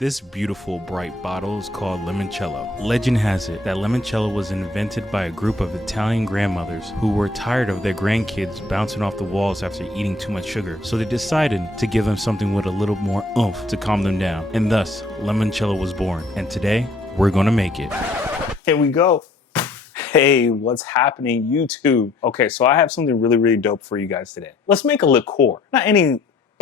This beautiful bright bottle is called limoncello. Legend has it that limoncello was invented by a group of Italian grandmothers who were tired of their grandkids bouncing off the walls after eating too much sugar. So they decided to give them something with a little more oomph to calm them down. And thus, limoncello was born. And today, we're gonna make it. Here we go. Hey, what's happening, YouTube? Okay, so I have something really dope for you guys today. Let's make a liqueur. Not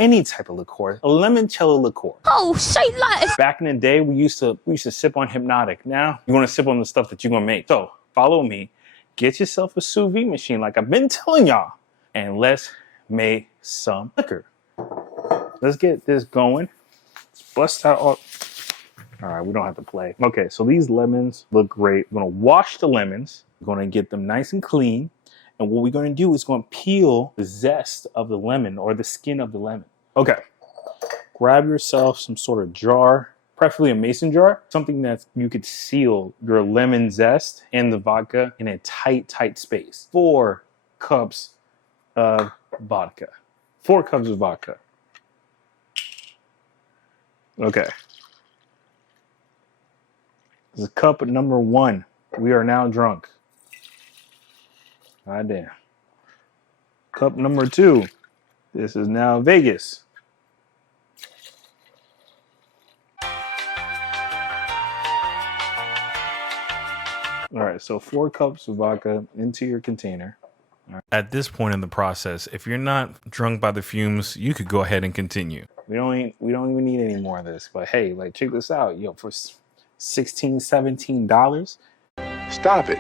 any type of liqueur, a limoncello liqueur. Oh, say less. Back in the day, we used to sip on Hypnotic. Now, you want to sip on the stuff that you're gonna make. So, follow me. Get yourself a sous vide machine like I've been telling y'all. And let's make some liquor. Let's get this going. Let's bust out all right, we don't have to play. Okay, so these lemons look great. We're gonna wash the lemons. We're gonna get them nice and clean. And what we're gonna do is gonna peel the zest of the lemon or the skin of the lemon. Okay, grab yourself some sort of jar, preferably a mason jar, something that you could seal your lemon zest and the vodka in a tight space. 4 cups of vodka. 4 cups of vodka. Okay. This is cup number 1. We are now drunk. God damn. Cup number 2. This is now Vegas. All right, so 4 cups of vodka into your container. Right. At this point in the process, if you're not drunk by the fumes, you could go ahead and continue. We don't even need any more of this. But hey, like, check this out. Yo, for $16, $17. Stop it.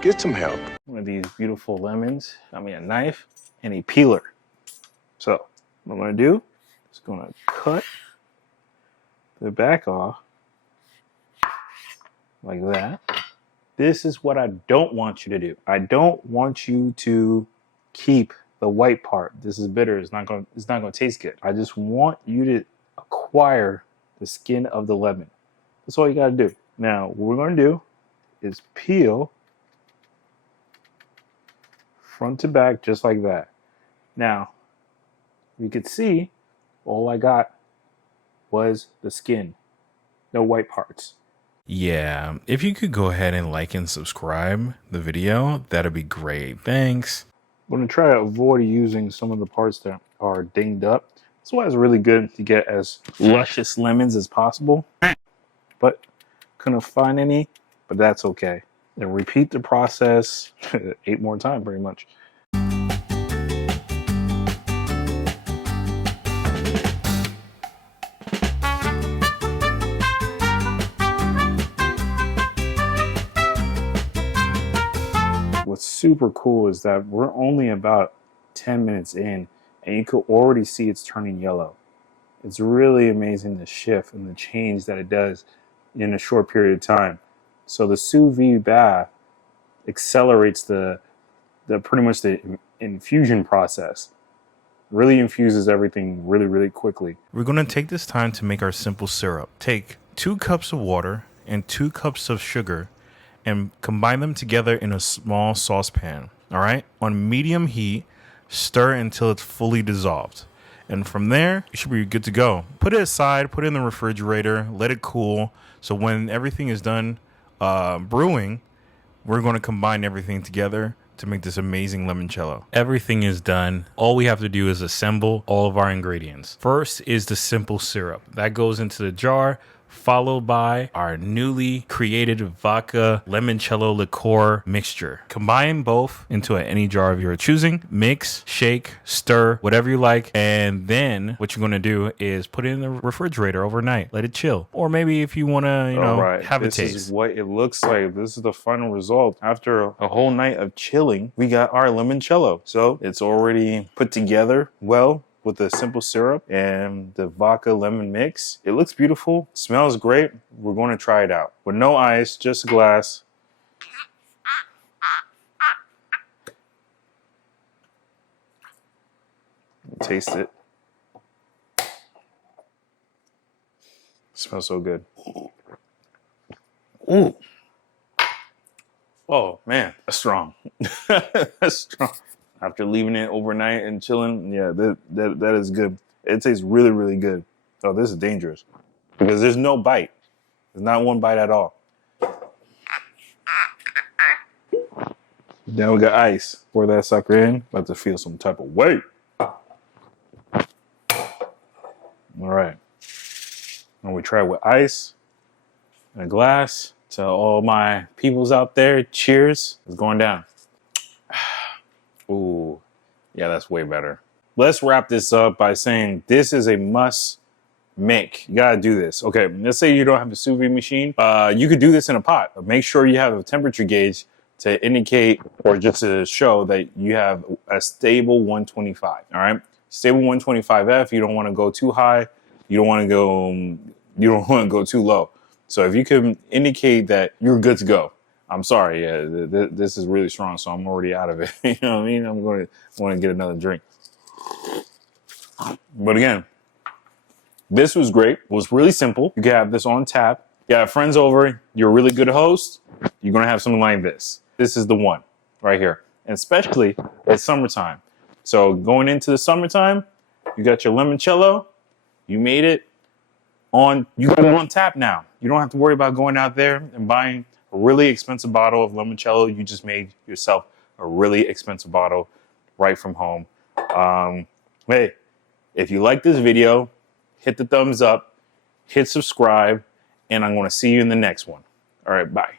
Get some help. One of these beautiful lemons. I mean, a knife and a peeler. So what I'm gonna do is gonna cut the back off like that. This is what I don't want you to do. I don't want you to keep the white part. This is bitter. It's not gonna taste good. I just want you to acquire the skin of the lemon. That's all you gotta do. Now, what we're gonna do is peel front to back just like that. Now, you could see all I got was the skin, no white parts. Yeah, if you could go ahead and like and subscribe the video, that'd be great. Thanks. I'm gonna try to avoid using some of the parts that are dinged up. That's why it's really good to get as luscious lemons as possible. But couldn't find any, but that's okay. And repeat the process 8 more times, pretty much. What's super cool is that we're only about 10 minutes in, and you could already see it's turning yellow. It's really amazing the shift and the change that it does in a short period of time. So the sous vide bath accelerates the pretty much the infusion process. Really infuses everything really quickly. We're going to take this time to make our simple syrup. Take 2 cups of water and 2 cups of sugar and combine them together in a small saucepan. All right? On medium heat, stir until it's fully dissolved. And from there, you should be good to go. Put it aside, put it in the refrigerator, let it cool. So when everything is done brewing, we're going to combine everything together to make this amazing limoncello. Everything is done. All we have to do is assemble all of our ingredients. First is the simple syrup. That goes into the jar, followed by our newly created vodka limoncello liqueur mixture. Combine both into any jar of your choosing. Mix, shake, stir, whatever you like. And then what you're going to do is put it in the refrigerator overnight. Let it chill. Or maybe if you want to, have a taste. This is what it looks like. This is the final result. After a whole night of chilling, we got our limoncello. So it's already put together well with the simple syrup and the vodka lemon mix. It looks beautiful, smells great. We're going to try it out. With no ice, just a glass. Taste it. Smells so good. Ooh. Oh man, that's strong. That's strong. After leaving it overnight and chilling, yeah, that is good. It tastes really good. Oh, this is dangerous. because there's no bite. There's not one bite at all. Then we got ice. Pour that sucker in. About to feel some type of weight. All right. And we try with ice in a glass. To all my peoples out there, cheers. It's going down. Ooh, yeah, that's way better. Let's wrap this up by saying this is a must make. You gotta do this. Okay, let's say you don't have a sous vide machine. You could do this in a pot. But make sure you have a temperature gauge to indicate or just to show that you have a stable 125. All right, stable 125F. You don't want to go too high. You don't want to go too low. So if you can indicate that you're good to go, I'm sorry, yeah, this is really strong, so I'm already out of it. You know what I mean? I'm going to get another drink. But again, this was great. It was really simple. You can have this on tap. You have friends over. You're a really good host. You're going to have something like this. This is the one right here. And especially it's summertime. So going into the summertime, you got your limoncello. You made it. You got it on tap now. You don't have to worry about going out there and buying a really expensive bottle of limoncello. You just made yourself a really expensive bottle right from home. Hey, if you like this video, hit the thumbs up, hit subscribe, and I'm going to see you in the next one. All right, bye.